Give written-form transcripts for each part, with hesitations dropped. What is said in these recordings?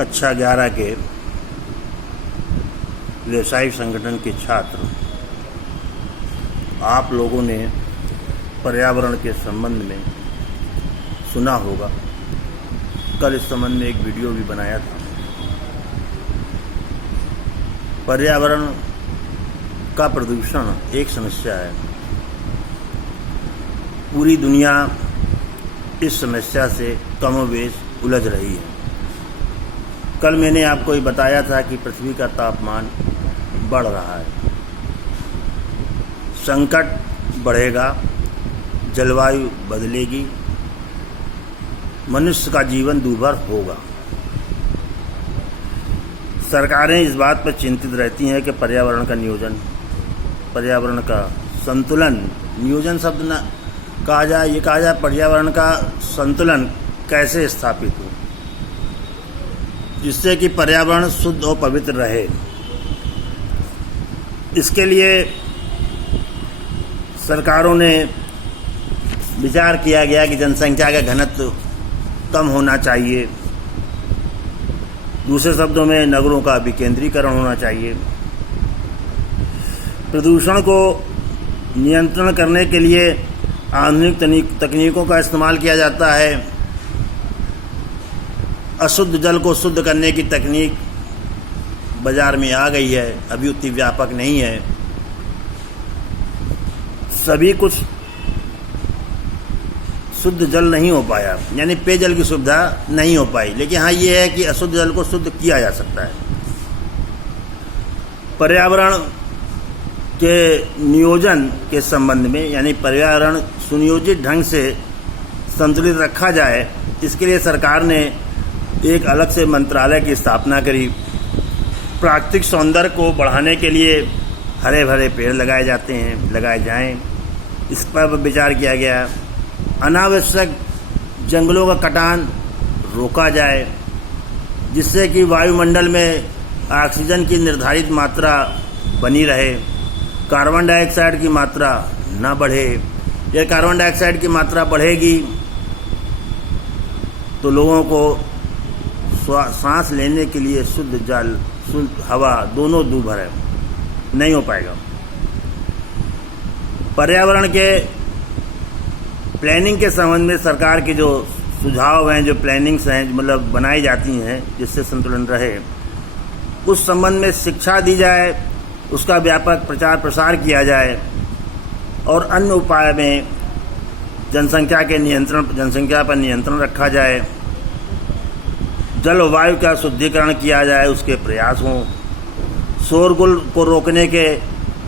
कक्षा 11 के व्यवसायिक संगठन के छात्र, आप लोगों ने पर्यावरण के संबंध में सुना होगा। कल इस संबंध में एक वीडियो भी बनाया था। पर्यावरण का प्रदूषण एक समस्या है। पूरी दुनिया इस समस्या से कमोबेश उलझ रही है। कल मैंने आपको ये बताया था कि पृथ्वी का तापमान बढ़ रहा है, संकट बढ़ेगा, जलवायु बदलेगी, मनुष्य का जीवन दूभर होगा। सरकारें इस बात पर चिंतित रहती हैं कि पर्यावरण का नियोजन, पर्यावरण का संतुलन, नियोजन शब्द न कहा जाए, ये कहा जाए पर्यावरण का संतुलन कैसे स्थापित हो, जिससे कि पर्यावरण शुद्ध और पवित्र रहे। इसके लिए सरकारों ने विचार किया गया कि जनसंख्या का घनत्व कम होना चाहिए। दूसरे शब्दों में नगरों का विकेंद्रीकरण होना चाहिए। प्रदूषण को नियंत्रण करने के लिए आधुनिक तकनीकों का इस्तेमाल किया जाता है। अशुद्ध जल को शुद्ध करने की तकनीक बाजार में आ गई है, अभी उतनी व्यापक नहीं है। सभी कुछ शुद्ध जल नहीं हो पाया, यानी पेयजल की सुविधा नहीं हो पाई, लेकिन हाँ ये है कि अशुद्ध जल को शुद्ध किया जा सकता है। पर्यावरण के नियोजन के संबंध में, यानी पर्यावरण सुनियोजित ढंग से संतुलित रखा जाए, इसके लिए सरकार ने एक अलग से मंत्रालय की स्थापना करी। प्राकृतिक सौंदर्य को बढ़ाने के लिए हरे भरे पेड़ लगाए जाते हैं, लगाए जाएं, इस पर विचार किया गया। अनावश्यक जंगलों का कटान रोका जाए, जिससे कि वायुमंडल में ऑक्सीजन की निर्धारित मात्रा बनी रहे, कार्बन डाइऑक्साइड की मात्रा न बढ़े। यह कार्बन डाइऑक्साइड की मात्रा बढ़ेगी तो लोगों को सांस लेने के लिए शुद्ध जल, शुद्ध हवा दोनों दूभर है, नहीं हो पाएगा। पर्यावरण के प्लानिंग के संबंध में सरकार के जो सुझाव हैं, जो प्लानिंग्स हैं, मतलब बनाई जाती हैं जिससे संतुलन रहे, उस संबंध में शिक्षा दी जाए, उसका व्यापक प्रचार प्रसार किया जाए और अन्य उपाय में जनसंख्या पर नियंत्रण रखा जाए। जल वायु का शुद्धिकरण किया जाए, उसके प्रयास हों। शोरगुल को रोकने के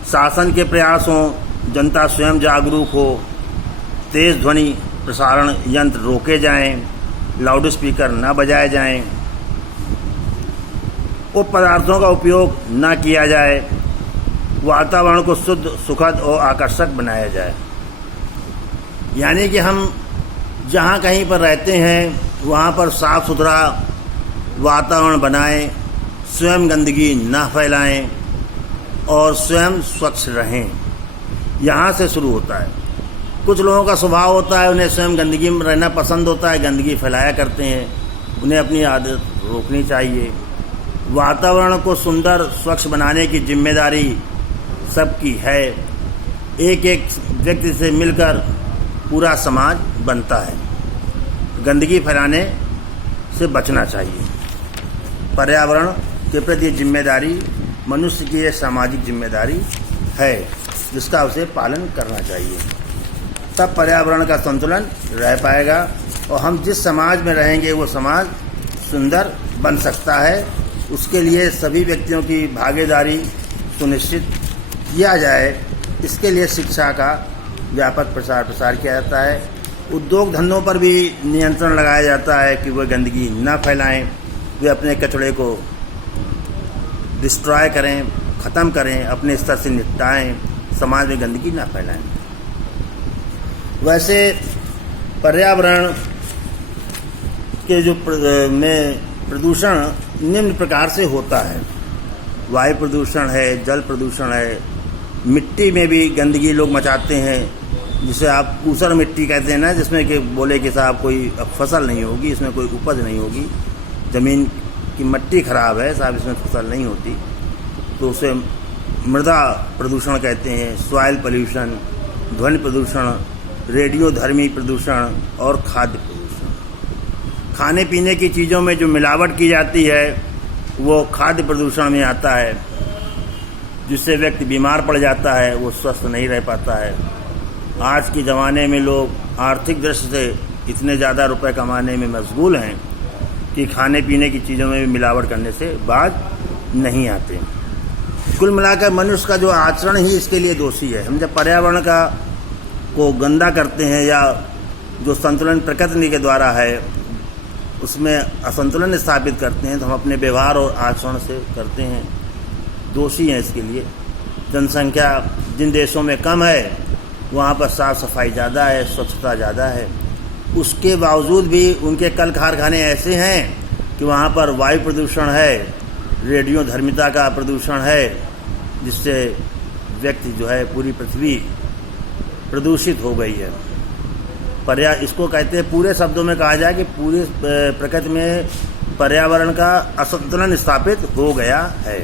शासन के प्रयास हों, जनता स्वयं जागरूक हो। तेज ध्वनि प्रसारण यंत्र रोके जाएं, लाउड स्पीकर न बजाए जाएं, उप पदार्थों का उपयोग न किया जाए, वातावरण को शुद्ध, सुखद और आकर्षक बनाया जाए। यानी कि हम जहाँ कहीं पर रहते हैं वहाँ पर साफ सुथरा वातावरण बनाएं, स्वयं गंदगी न फैलाएं और स्वयं स्वच्छ रहें। यहाँ से शुरू होता है। कुछ लोगों का स्वभाव होता है, उन्हें स्वयं गंदगी में रहना पसंद होता है, गंदगी फैलाया करते हैं, उन्हें अपनी आदत रोकनी चाहिए। वातावरण को सुंदर स्वच्छ बनाने की जिम्मेदारी सबकी है। एक एक व्यक्ति से मिलकर पूरा समाज बनता है। गंदगी फैलाने से बचना चाहिए। पर्यावरण के प्रति जिम्मेदारी मनुष्य की एक सामाजिक जिम्मेदारी है, जिसका उसे पालन करना चाहिए। तब पर्यावरण का संतुलन रह पाएगा और हम जिस समाज में रहेंगे वो समाज सुंदर बन सकता है। उसके लिए सभी व्यक्तियों की भागीदारी सुनिश्चित किया जाए। इसके लिए शिक्षा का व्यापक प्रसार किया जाता है। उद्योग धंधों पर भी नियंत्रण लगाया जाता है कि वह गंदगी न फैलाएं, वे अपने कचरे को डिस्ट्रॉय करें, ख़त्म करें, अपने स्तर से निपटाएं, समाज में गंदगी न फैलाएं। वैसे पर्यावरण के जो प्रदूषण निम्न प्रकार से होता है। वायु प्रदूषण है, जल प्रदूषण है, मिट्टी में भी गंदगी लोग मचाते हैं, जिसे आप ऊसर मिट्टी कहते हैं ना, जिसमें कि बोले कि साहब कोई फसल नहीं होगी, इसमें कोई उपज नहीं होगी, ज़मीन कि मिट्टी खराब है साहब, इसमें फसल नहीं होती, तो उसे मृदा प्रदूषण कहते हैं, सॉइल पोल्यूशन, ध्वनि प्रदूषण, रेडियोधर्मी प्रदूषण और खाद्य प्रदूषण। खाने पीने की चीज़ों में जो मिलावट की जाती है वो खाद्य प्रदूषण में आता है, जिससे व्यक्ति बीमार पड़ जाता है, वो स्वस्थ नहीं रह पाता है। आज के ज़माने में लोग आर्थिक दृष्टि से इतने ज़्यादा रुपए कमाने में मशगूल हैं कि खाने पीने की चीज़ों में भी मिलावट करने से बाज नहीं आते। कुल मिलाकर मनुष्य का जो आचरण ही इसके लिए दोषी है। हम जब पर्यावरण को गंदा करते हैं या जो संतुलन प्रकृति के द्वारा है उसमें असंतुलन स्थापित करते हैं, तो हम अपने व्यवहार और आचरण से करते हैं, दोषी हैं इसके लिए। जनसंख्या जिन देशों में कम है वहाँ पर साफ सफाई ज़्यादा है, स्वच्छता ज़्यादा है, उसके बावजूद भी उनके कल कारखाने ऐसे हैं कि वहाँ पर वायु प्रदूषण है, रेडियोधर्मिता का प्रदूषण है, जिससे व्यक्ति जो है पूरी पृथ्वी प्रदूषित हो गई है। इसको कहते हैं, पूरे शब्दों में कहा जाए कि पूरी प्रकृति में पर्यावरण का असंतुलन स्थापित हो गया है।